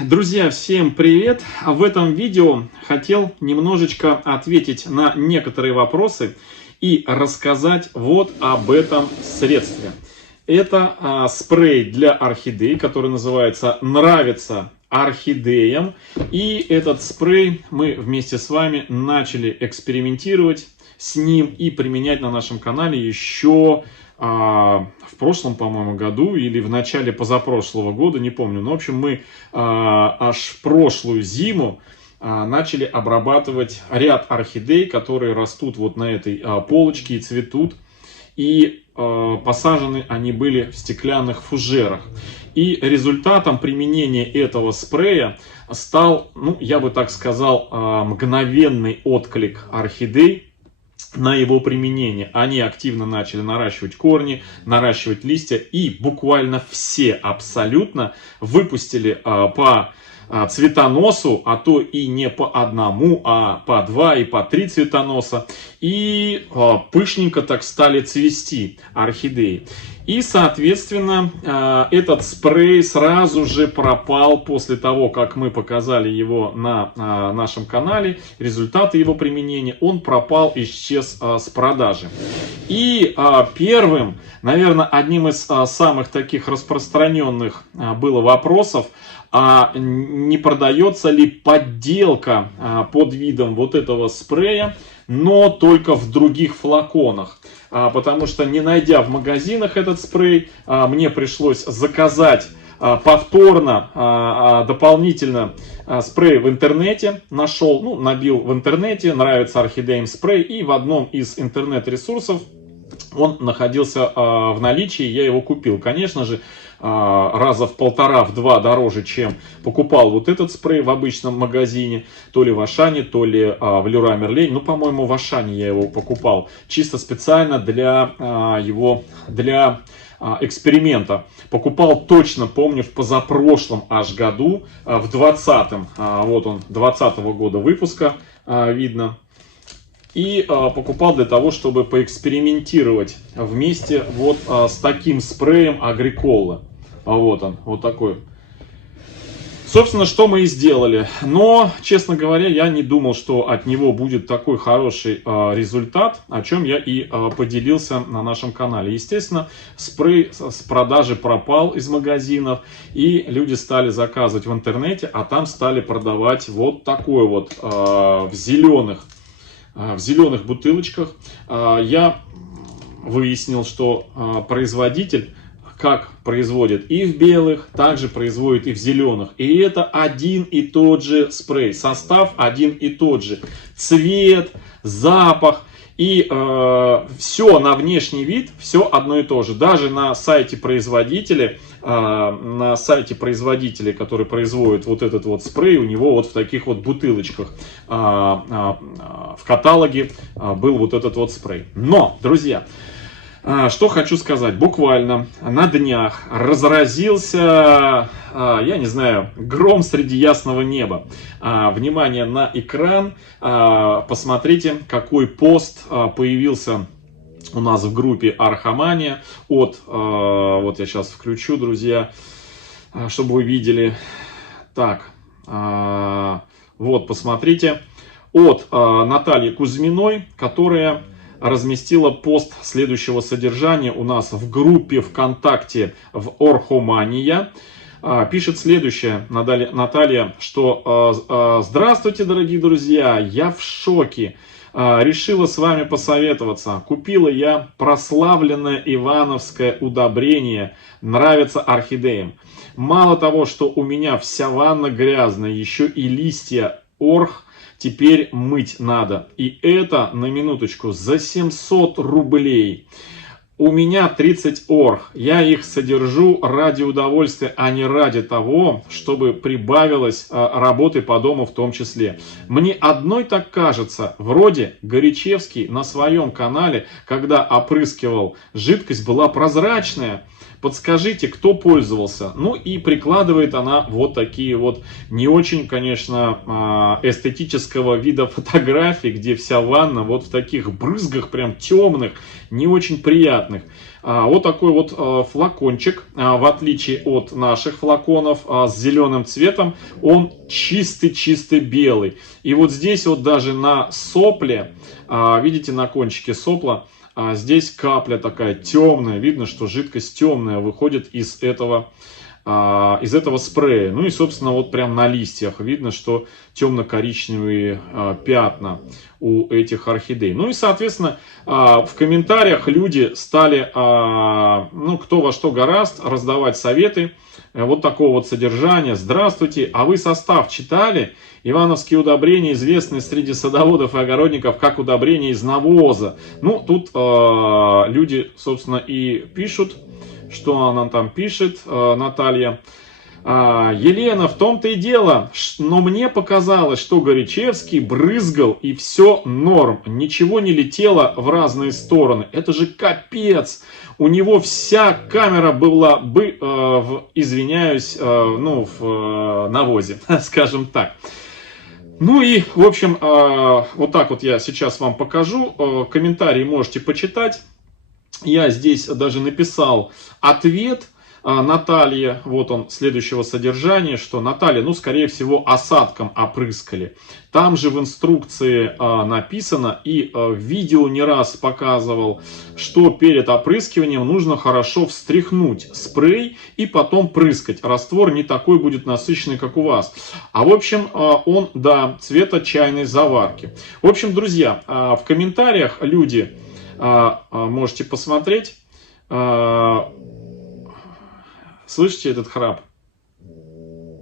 Друзья, всем привет! В этом видео хотел немножечко ответить на некоторые вопросы и рассказать вот об этом средстве. Это спрей для орхидей, который называется «Нравится орхидеям». И этот спрей мы вместе с вами начали экспериментировать с ним и применять на нашем канале еще в прошлом, по-моему, году или в начале позапрошлого года, не помню. Но, в общем, мы аж прошлую зиму начали обрабатывать ряд орхидей, которые растут вот на этой полочке и цветут. И посажены они были в стеклянных фужерах. И результатом применения этого спрея стал, ну, я бы так сказал, мгновенный отклик орхидей на его применение. Они активно начали наращивать корни, наращивать листья, и буквально все абсолютно выпустили по цветоносу, а то и не по одному, а по 2 и по 3 цветоноса. И пышненько так стали цвести орхидеи. И, соответственно, этот спрей сразу же пропал после того, как мы показали его на нашем канале. Результаты его применения, он пропал, исчез с продажи. И первым, наверное, одним из самых таких распространенных было вопросов, а не продается ли подделка под видом вот этого спрея, но только в других флаконах. Потому что, не найдя в магазинах этот спрей, мне пришлось заказать повторно, дополнительно спрей в интернете. Нашел, ну, набил в интернете «Нравится орхидеям спрей», и в одном из интернет-ресурсов он находился в наличии, я его купил. Конечно же, раза в 1,5-2 дороже, чем покупал вот этот спрей в обычном магазине, то ли в Ашане, то ли в Леруа Мерлен. Ну, по-моему, в Ашане я его покупал чисто специально для эксперимента. Покупал, точно помню, в позапрошлом аж году, в 20-м, вот он, 20-го года выпуска, видно. И покупал для того, чтобы поэкспериментировать вместе вот с таким спреем Агрикола. Вот он, вот такой. Собственно, что мы и сделали. Но, честно говоря, я не думал, что от него будет такой хороший результат, о чем я и поделился на нашем канале. Естественно, спрей с продажи пропал из магазинов, и люди стали заказывать в интернете, а там стали продавать вот такой вот в зеленых бутылочках. Я выяснил, что производитель как производит и в белых, также производит и в зеленых. И это один и тот же спрей. Состав один и тот же. Цвет, запах. И все на внешний вид, все одно и то же. Даже на сайте производителя, который производит вот этот вот спрей, у него вот в таких вот бутылочках в каталоге был вот этот вот спрей. Но, друзья, что хочу сказать, буквально на днях разразился, я не знаю, гром среди ясного неба. Внимание на экран, посмотрите, какой пост появился у нас в группе Архамания вот я сейчас включу, друзья, чтобы вы видели. Так, вот, посмотрите, от Натальи Кузьминой, которая разместила пост следующего содержания у нас в группе ВКонтакте в Орхомания. Пишет следующее Наталья, что «Здравствуйте, дорогие друзья, я в шоке. Решила с вами посоветоваться. Купила я прославленное ивановское удобрение «Нравится орхидеям». Мало того, что у меня вся ванна грязная, еще и листья орх теперь мыть надо. И это, на минуточку, за 700 рублей. У меня 30 орх. Я их содержу ради удовольствия, а не ради того, чтобы прибавилось работы по дому в том числе. Мне одной так кажется, вроде Горячевский на своем канале, когда опрыскивал, жидкость была прозрачная. подскажите, кто пользовался. Ну и прикладывает она вот такие вот не очень, конечно, эстетического вида фотографии, где вся ванна вот в таких брызгах прям темных, не очень приятных. Вот такой вот флакончик, в отличие от наших флаконов с зеленым цветом, он чистый-чистый белый. И вот здесь вот даже на сопле, видите, на кончике сопла, здесь капля такая темная, видно, что жидкость темная выходит из этого спрея. Ну и, собственно, вот прям на листьях видно, что темно-коричневые пятна у этих орхидей. Ну и, соответственно, в комментариях люди стали, ну, кто во что горазд, раздавать советы вот такого вот содержания. Здравствуйте, а вы состав читали? Ивановские удобрения известны среди садоводов и огородников как удобрения из навоза. Ну, тут люди, собственно, и пишут, что она там пишет, Наталья. Елена, в том-то и дело, но мне показалось, что Горячевский брызгал и все норм, ничего не летело в разные стороны. Это же капец! У него вся камера была бы, извиняюсь, ну, в навозе, скажем так. Ну и, в общем, вот так вот я сейчас вам покажу. Комментарии можете почитать. Я здесь даже написал ответ Наталье, вот он, следующего содержания, что Наталья, ну, скорее всего, осадком опрыскали. Там же в инструкции написано, и в видео не раз показывал, что перед опрыскиванием нужно хорошо встряхнуть спрей и потом прыскать. Раствор не такой будет насыщенный, как у вас. А в общем, он, да, цвета чайной заварки. В общем, друзья, в комментариях люди... можете посмотреть. Слышите этот храп?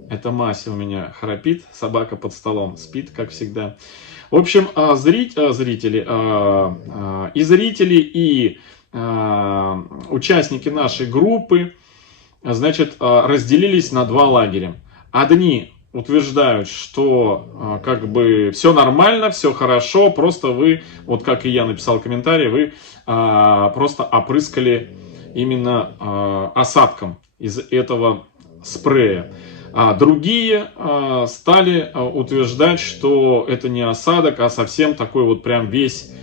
Это Мася у меня храпит, собака под столом спит, как всегда. В общем, зрители, и участники нашей группы, значит, разделились на два лагеря. Одни утверждают, что как бы все нормально, все хорошо, просто вы, вот как и я написал комментарий, вы просто опрыскали именно осадком из этого спрея. А другие стали утверждать, что это не осадок, а совсем такой вот прям весь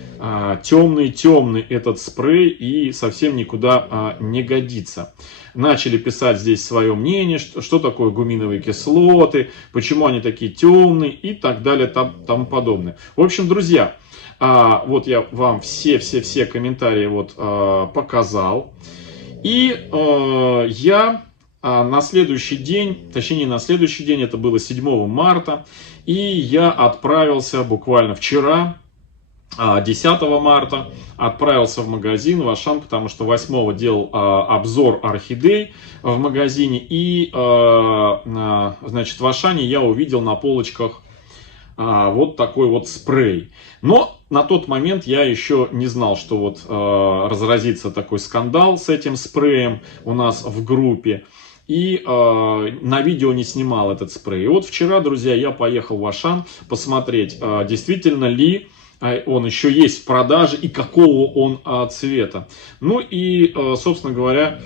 темный этот спрей и совсем никуда не годится. Начали писать здесь свое мнение, что такое гуминовые кислоты, почему они такие темные и так далее, тому подобное. В общем, друзья, вот я вам все комментарии вот показал. И я на следующий день, точнее не на следующий день, это было 7 марта, и я отправился буквально вчера, 10 марта, отправился в магазин в Ашан, потому что 8 делал обзор орхидей в магазине. И, значит, в Ашане я увидел на полочках вот такой вот спрей. Но на тот момент я еще не знал, что вот разразится такой скандал с этим спреем у нас в группе. И на видео не снимал этот спрей. И вот вчера, друзья, я поехал в Ашан посмотреть, действительно ли он еще есть в продаже и какого он цвета. Ну и, собственно говоря,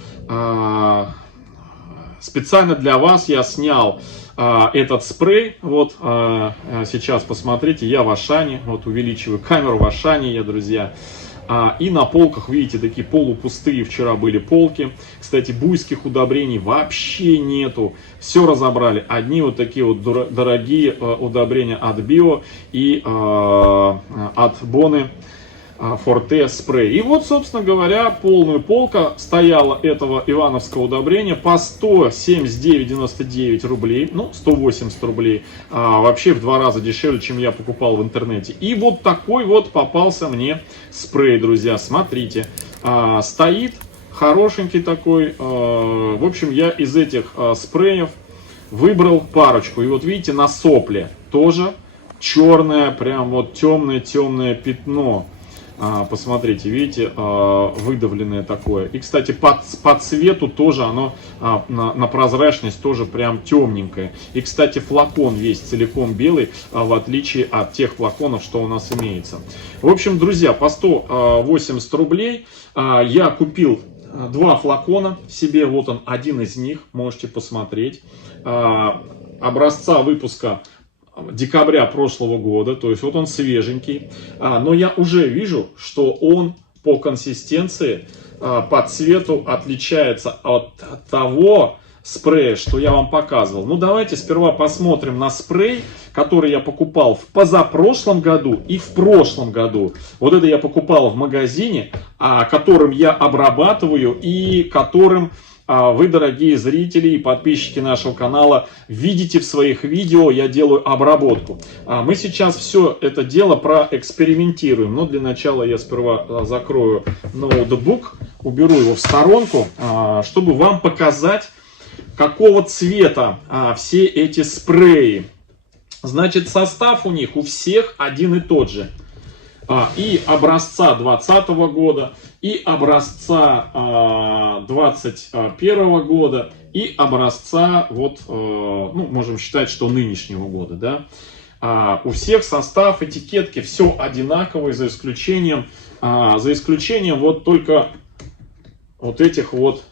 специально для вас я снял этот спрей. Вот сейчас посмотрите, я в Ашане, вот увеличиваю камеру, в Ашане я, друзья. И на полках, видите, такие полупустые вчера были полки. Кстати, буйских удобрений вообще нету. Все разобрали. Одни вот такие вот дорогие удобрения от Био и от Боны Форте спрей. И вот, собственно говоря, полная полка стояла этого ивановского удобрения по 179,99 рублей, ну, 180 рублей, вообще в 2 раза дешевле, чем я покупал в интернете. И вот такой вот попался мне спрей, друзья, смотрите, стоит хорошенький такой. В общем, я из этих спреев выбрал парочку. И вот видите, на сопле тоже черное, прям вот темное пятно. Посмотрите, видите, выдавленное такое. И, кстати, по цвету тоже оно, на прозрачность тоже прям темненькое. И, кстати, флакон весь целиком белый, в отличие от тех флаконов, что у нас имеется. В общем, друзья, по 180 рублей я купил два флакона себе. Вот он, один из них, можете посмотреть. Образца выпуска декабря прошлого года, то есть вот он свеженький. Но я уже вижу, что он по консистенции, по цвету отличается от того спрея, что я вам показывал. Ну, давайте сперва посмотрим на спрей, который я покупал в позапрошлом году и в прошлом году. Вот это я покупал в магазине, которым я обрабатываю и которым вы, дорогие зрители и подписчики нашего канала, видите в своих видео, я делаю обработку. Мы сейчас все это дело проэкспериментируем. Но для начала я сперва закрою ноутбук, уберу его в сторонку, чтобы вам показать, какого цвета все эти спреи. Значит, состав у них у всех один и тот же. И образца 2020 года, и образца 2021 года, и образца, вот, ну, можем считать, что нынешнего года, да. У всех состав, этикетки, все одинаковые, за исключением вот только вот этих вот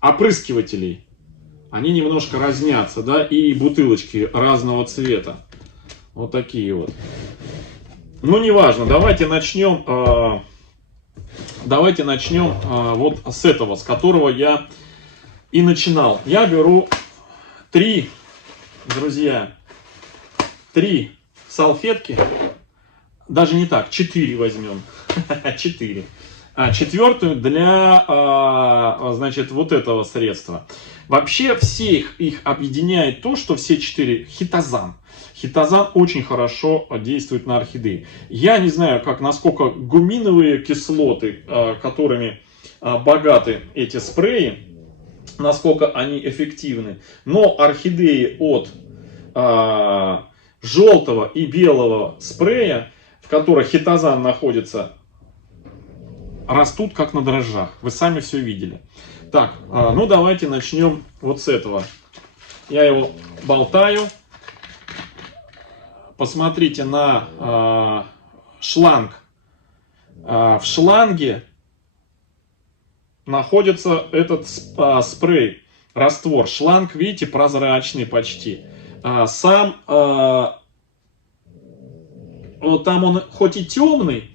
опрыскивателей. Они немножко разнятся, да, и бутылочки разного цвета. Вот такие вот. Ну, неважно, давайте начнем вот с этого, с которого я и начинал. Я беру 3 салфетки, даже не так, 4 возьмем, 4. Четвертую для, значит, вот этого средства. Вообще все их объединяет то, что все 4 хитозан. Хитозан очень хорошо действует на орхидеи. Я не знаю, насколько гуминовые кислоты, которыми богаты эти спреи, насколько они эффективны. Но орхидеи от желтого и белого спрея, в которых хитозан находится, растут как на дрожжах. Вы сами все видели. Так, ну давайте начнем вот с этого. Я его болтаю. Посмотрите на шланг. В шланге находится этот спрей, раствор. Шланг, видите, прозрачный почти. Сам, там он хоть и темный,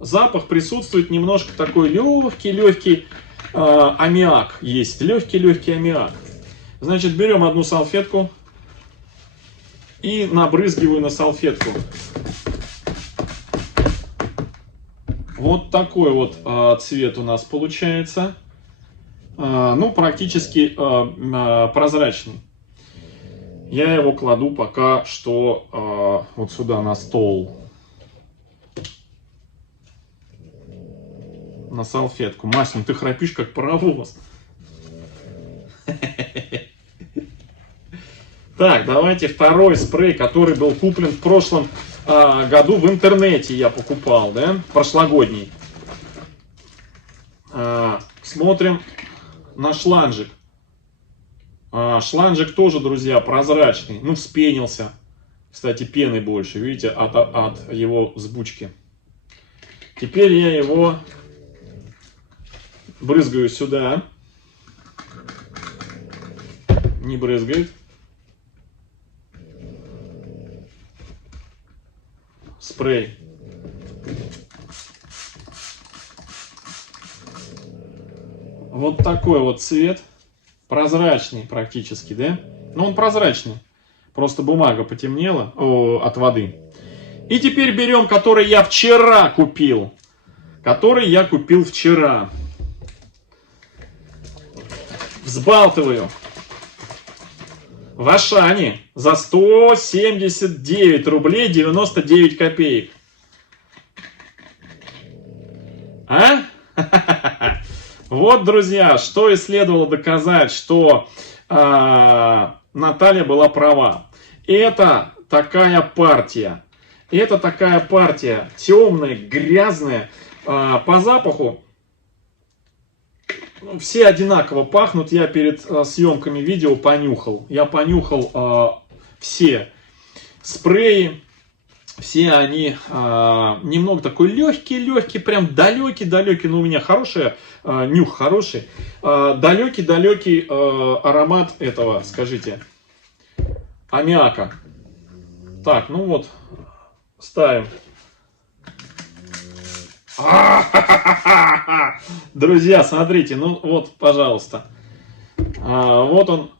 запах присутствует немножко такой легкий аммиак есть. Легкий аммиак. Значит, берем одну салфетку и набрызгиваю на салфетку. Вот такой вот цвет у нас получается. Ну, практически прозрачный. Я его кладу пока что вот сюда на стол. На салфетку. Масин, ты храпишь как паровоз. Так, давайте второй спрей, который был куплен в прошлом году в интернете, я покупал, да, прошлогодний. Смотрим на шланжик. Шланжик тоже, друзья, прозрачный, ну, вспенился. Кстати, пены больше, видите, от его взбучки. Теперь я его брызгаю сюда. Не брызгает. Спрей. Вот такой вот цвет. Прозрачный практически, да? Ну, он прозрачный. Просто бумага потемнела от воды. И теперь берем, который я вчера купил. Который я купил вчера. Взбалтываю. В Ашане за 179 рублей 99 копеек. А? Вот, друзья, что и следовало доказать, что Наталья была права. Это такая партия. Это такая партия темная, грязная. По запаху все одинаково пахнут. Я перед съемками видео понюхал. Я понюхал все спреи. все они немного такой легкий, прям далекий, но у меня хороший нюх, хороший, далекий аромат этого, скажите, аммиака. Так, ну вот, ставим. Друзья, смотрите, ну вот, пожалуйста, вот он,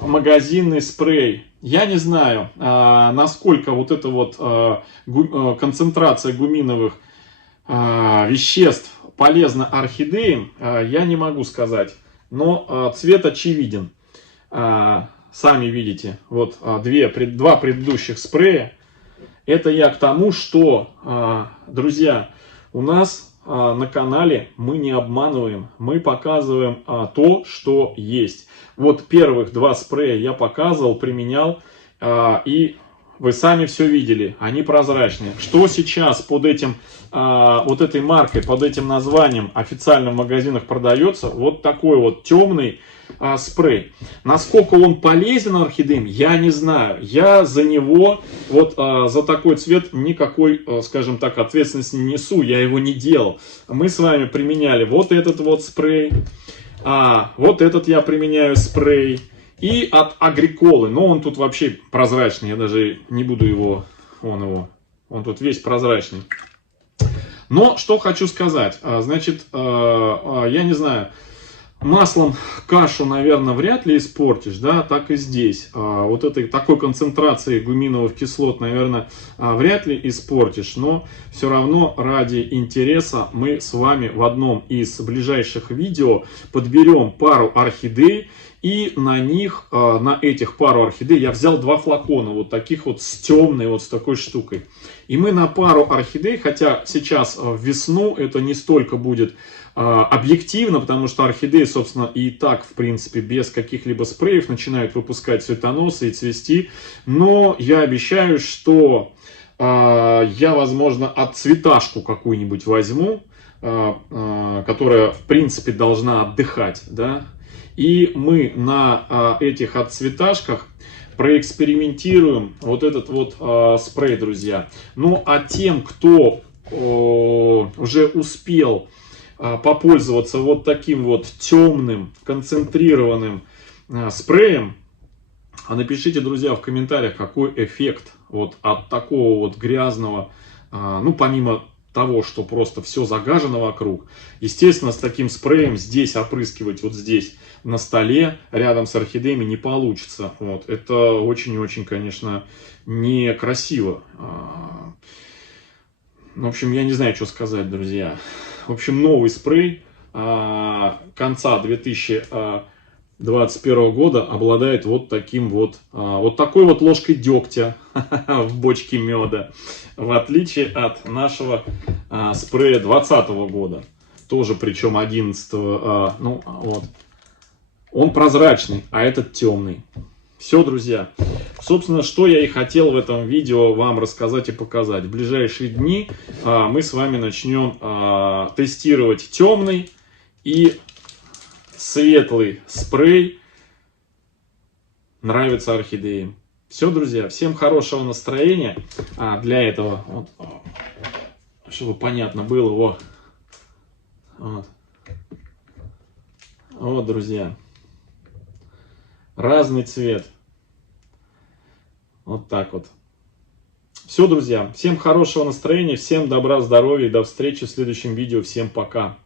магазинный спрей. Я не знаю, насколько вот эта вот концентрация гуминовых веществ полезна орхидеям, я не могу сказать. Но цвет очевиден. Сами видите, вот два предыдущих спрея. Это я к тому, что, друзья, у нас на канале мы не обманываем, мы показываем то, что есть. Вот первых два спрея я показывал, применял, и вы сами все видели, они прозрачные. Что сейчас под этим, вот этой маркой, под этим названием официально в магазинах продается? Вот такой вот темный спрей. Насколько он полезен орхидеям, я не знаю. Я за него, вот за такой цвет никакой, скажем так, ответственности не несу. Я его не делал. Мы с вами применяли вот этот вот спрей. Вот этот я применяю спрей. И от Агриколы. Но он тут вообще прозрачный. Я даже не буду его... Он тут весь прозрачный. Но что хочу сказать. Значит, я не знаю... Маслом кашу, наверное, вряд ли испортишь, да, так и здесь. Вот такой концентрации гуминовых кислот, наверное, вряд ли испортишь, но все равно ради интереса мы с вами в одном из ближайших видео подберем пару орхидей, и на них, на этих пару орхидей я взял два флакона, вот таких вот с темной, вот с такой штукой. И мы на пару орхидей, хотя сейчас в весну это не столько будет объективно, потому что орхидеи, собственно, и так, в принципе, без каких-либо спреев начинают выпускать цветоносы и цвести. Но я обещаю, что я, возможно, отцветашку какую-нибудь возьму, которая, в принципе, должна отдыхать, да. И мы на этих отцветашках проэкспериментируем вот этот вот спрей, друзья. Ну, а тем, кто уже успел попользоваться вот таким вот темным, концентрированным спреем, напишите, друзья, в комментариях, какой эффект вот от такого вот грязного, ну, помимо того, что просто все загажено вокруг. Естественно, с таким спреем здесь опрыскивать, вот здесь на столе, рядом с орхидеями не получится. Вот. Это очень-очень, конечно, некрасиво. В общем, я не знаю, что сказать, друзья. В общем, новый спрей конца 2021 года обладает вот таким вот, вот такой вот ложкой дегтя в бочке меда, в отличие от нашего спрея 2020 года, тоже причем 11, ну вот, он прозрачный, а этот темный. Все, друзья. Собственно, что я и хотел в этом видео вам рассказать и показать. В ближайшие дни мы с вами начнем тестировать темный и светлый спрей. Нравится орхидеям. Все, друзья. Всем хорошего настроения. Для этого, вот, чтобы понятно было, вот, друзья. Разный цвет. Вот так вот. Все, друзья. Всем хорошего настроения, всем добра, здоровья и до встречи в следующем видео. Всем пока.